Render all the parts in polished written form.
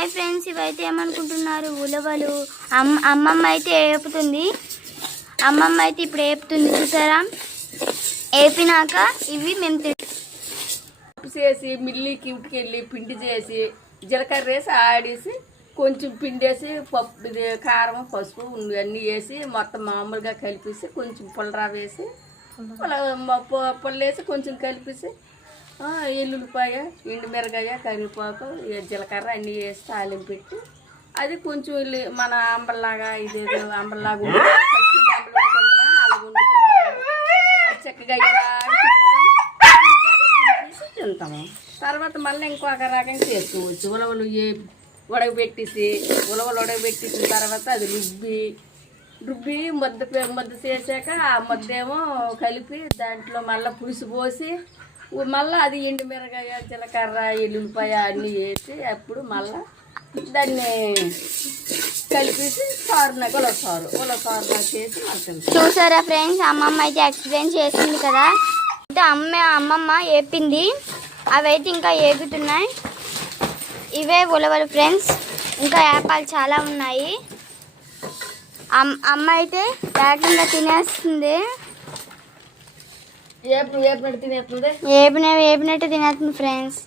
Hi friends, ఇవైతే ఏమనుకుంటున్నారు ఉలవలు. అమ్మమ్మ అయితే ఏపుతుంది. అమ్మమ్మ అయితే ఇప్పుడు ఏపుతుంది చూసారా. ఏపినాక ఇవి మేము చేసి మిల్లికి ఉట్టుకెళ్ళి పిండి చేసి జీలకర్ర వేసి ఆడేసి కొంచెం పిండేసి పప్పు ఇది కారం పసుపు అన్నీ వేసి మొత్తం మామూలుగా కలిపేసి కొంచెం పుల్లరా వేసి పుల్ల వేసి కొంచెం కలిపేసి ఎల్లుల్లిపాయ ఎండుమిరగాయ కరివేపాకు జీలకర్ర అన్నీ వేసి తాలింపు పెట్టి అది కొంచెం మన అంబల్లాగా ఇదేదో అంబల్లాగా పచ్చింది అంబలు వండుకుంటామా అలా వండుకొని చక్కగా తింటాము. తర్వాత మళ్ళీ ఇంకొక రకంగా చేసుకోవచ్చు. ఉలవలు ఉడకబెట్టేసి ఉలవలు ఉడకబెట్టేసిన తర్వాత అది రుబ్బి ముద్ద చేసాక ఆ ముద్దేమో కలిపి దాంట్లో మళ్ళీ పులుసు పోసి మళ్ళీ అది ఎండుమిరగాయ జీలకర్ర ఎల్లుల్లిపాయ అన్నీ వేసి అప్పుడు మళ్ళీ దాన్ని కలిపేసి సారునాక ఉలసారు చేసి మళ్ళీ చూసారా ఫ్రెండ్స్. అమ్మమ్మ అయితే ఎక్స్ప్లెయిన్ చేసింది కదా. అయితే అమ్మమ్మ ఏపింది, అవైతే ఇంకా ఏపుతున్నాయి. ఇవే ఉలవలు ఫ్రెండ్స్. ఇంకా యాపాలు చాలా ఉన్నాయి. అమ్మ అయితే వేగంగా తినేస్తుంది. ఏపినట్టు తినేస్తుంది ఫ్రెండ్స్.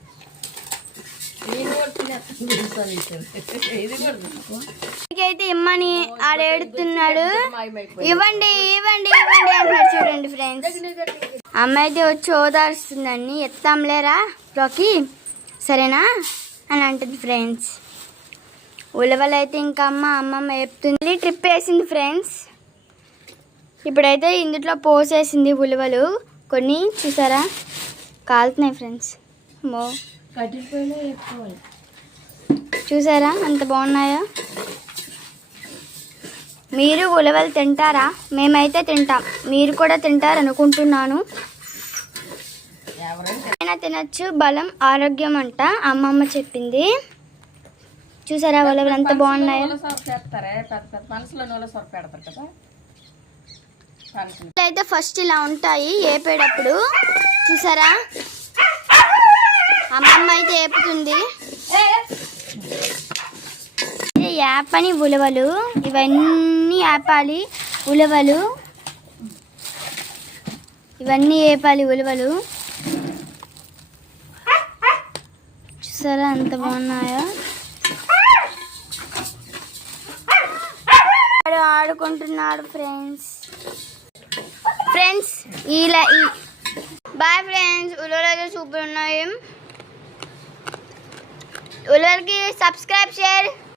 అయితే ఇమ్మని ఆడేడుతున్నాడు. ఇవ్వండి ఇవ్వండి ఇవ్వండి అంటాడు చూడండి ఫ్రెండ్స్. అమ్మ అయితే వచ్చి ఓదారుస్తుందండి. ఎత్తాంలేరా లోకి సరేనా అని అంటుంది ఫ్రెండ్స్. ఉలవలు అయితే ఇంకా అమ్మమ్మ వేపుతుంది. ట్రిప్ వేసింది ఫ్రెండ్స్. ఇప్పుడైతే ఇందులో పోసేసింది ఉలవలు కొన్ని. చూసారా కాలుతున్నాయి ఫ్రెండ్స్. చూసారా ఎంత బాగున్నాయో. మీరు ఉలవలు తింటారా? మేమైతే తింటాం. మీరు కూడా తింటారు అనుకుంటున్నాను. ఎవరైనా తినచ్చు, బలం ఆరోగ్యం అంట అమ్మమ్మ చెప్పింది. చూసారా ఉలవలు ఎంత బాగున్నాయో. అయితే ఫస్ట్ ఇలా ఉంటాయి ఏపేటప్పుడు. చూసారా అమ్మమ్మ అయితే ఏపుతుంది. యాపని ఉలవలు ఇవన్నీ యాపాలి. ఉలవలు ఇవన్నీ ఏపాలి ఉలవలు. చూసారా ఎంత బాగున్నాయో. ఆడుకుంటున్నాడు ఫ్రెండ్స్. ఇలా బాయ్ ఫ్రెండ్స్. ఉలవలు అయితే సూపర్ ఉన్నాయి. ఉలవలకి సబ్స్క్రైబ్ షేర్